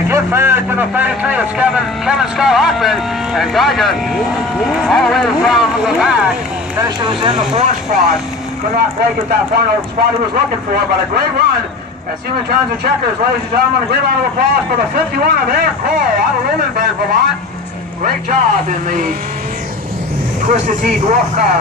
And give fair to the 33 of Kevin Scott Hockman. And Geiger, all the way from the back, finishes in the 4th spot. Could not quite get that final spot he was looking for, but a great run as he returns the checkers, ladies and gentlemen. A great round of applause for the 51 of Eric Cole out of Lunenburg, Vermont. Great job in the Twisted Tea Dwarf car.